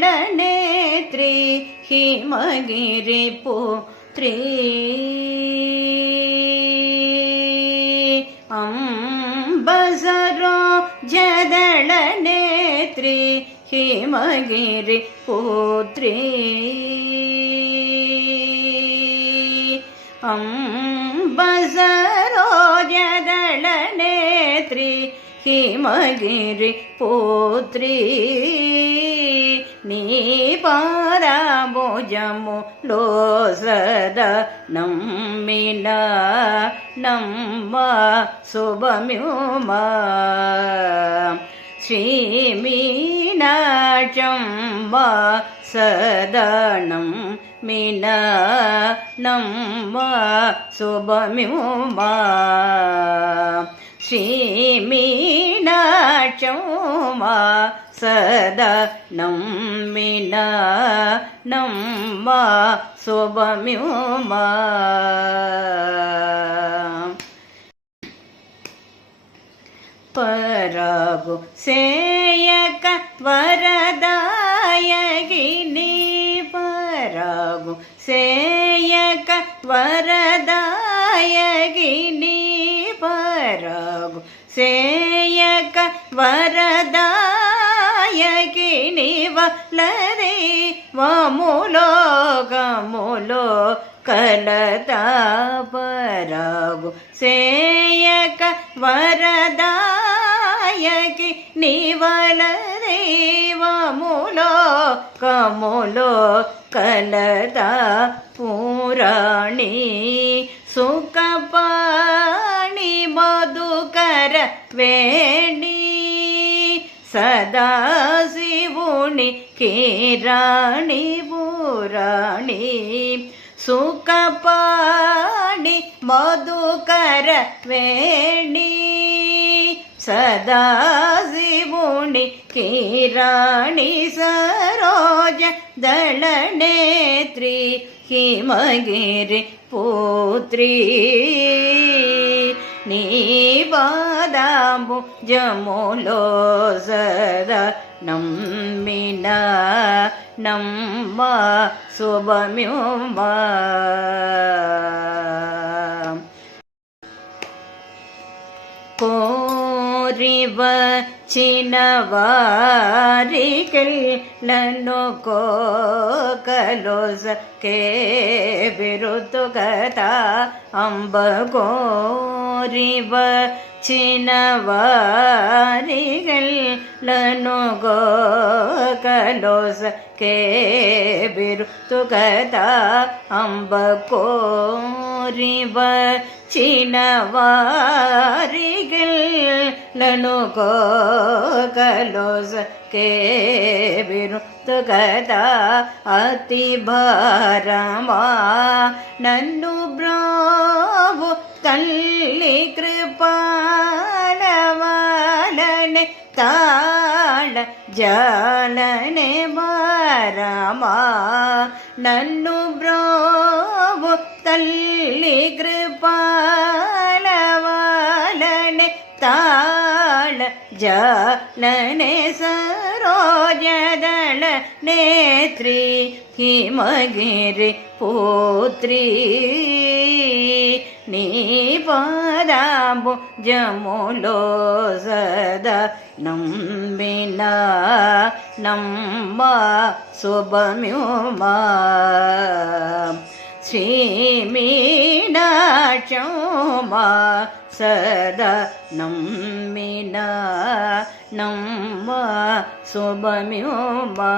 सरोजदलनेत्री हिमगिरिपुत्री अम्बसरोजदलनेत्री हिमगिरिपुत्री अम्बसरोजदलनेत्री हिमगिरिपुत्री నీ పాదాంబుజములో సదా నమ్మిన నమ్మ శుభమ్యుమా శ్రీ మీనాక్షమ్మ సదా నమ్మిన నమ్మ శుభమ్యుమా శ్రీ మీనాక్షమ్మ సదా నమ్మిన నమ్మ శుభమ్యుమా పరాగు సేయక వరదాయగిని పరాగు సేయక వరదాయగిని పరాగు సేయక వరదాయగిని వలదే వములో గములో కలతా పరాగు సేయక వరదాయకి నివలదే వములో కములో కలతా పురాణి సుఖపాణి మధుకర వేణి సదాశివుని కిరాణి పురాణి సుఖపాణి మధుకర వేణి సదాశివుని కిరాణి సరోజ దళనేత్రి హిమగిరి పుత్రి నీ పాదాంబుజములో సదా నమ్మిన నమ్మ శుభమ్యుమా కోరివచిన వారికెళ్ళను కోకలొసకే బిరుతుగత అంబ కోరివచిన వారికెళ్ళను కోకలొసకే బిరుతుగత అంబ కోరివచిన వారికెళ్ళను కోకలొసకే బిరుతుగత అతి భారమా నన్ను బ్రోవు తల్లి కృపాలవాలనే తాళ జాలనే భారమా నన్ను బ్రోవు తల్లి కృపాలవాలనే తాళ జాలనే సరోజదళ నేత్రి హిమగిరి పుత్రి నీ పాదాంబుజములో సదా నమ్మిన నమ్మ శుభమ్యుమా శ్రీ మీనాక్షమ్మ సదా నమ్మిన నమ్మ శుభమ్యుమా.